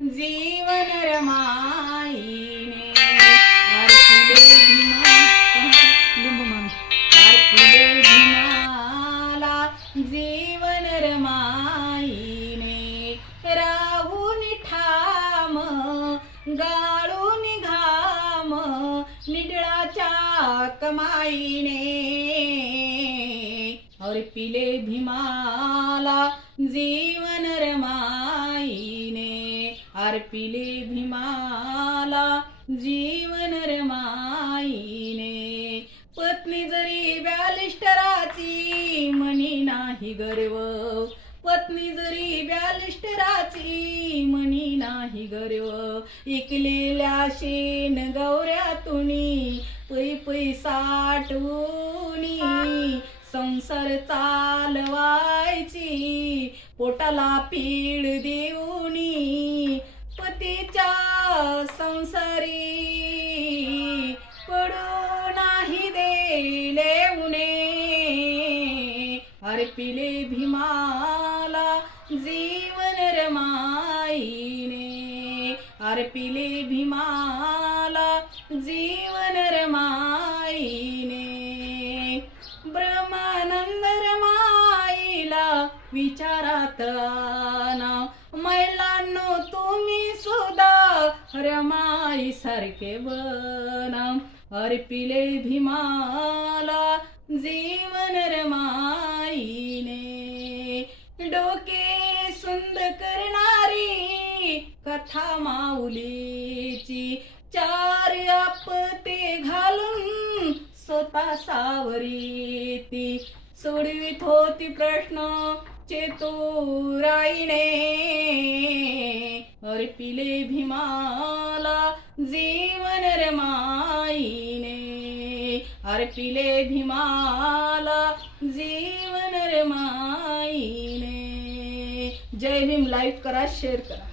जीवन रमाईने अर्पिले भीमा लिंबू मामी अर्पिले भीमाला जीवन रमाईने राहून ठाम गाळून घाम निडळाच्या कमाईने अर्पिले भीमाला जीवन रमाईने अर्पिले भीमाला जीवन रमाईने पत्नी जरी बॅलिस्टराची मनी नाही गर्व पत्नी जरी बॅलिस्टराची मनी नाही गर्व इकलेल्या शेण गौऱ्यातुनी पै पै साठवूनी संसार चालवायची पोटाला पीड देऊनी पतीच्या संसारी पडू नाही देले उणे अर्पिले भीमाला जीवन रमाईने अर्पिले भीमाला जीवन रमाईने ब्रह्मानंद रमाईला विचारात आणा महिलांनो तुम्ही सुद्धा रमाई सारखे बना अर्पिले भीमाला जीवन रमाईने डोके सुंद करणारी कथा माऊलीची चार आपते घालून स्वतः सावरीती सोडवीत होती प्रश्न चेतुराईने अर्पिले भीमाला जीवन रमाईने अर्पिले भीमाला जीवन रमाईने जय भीम. लाईक करा, शेअर करा.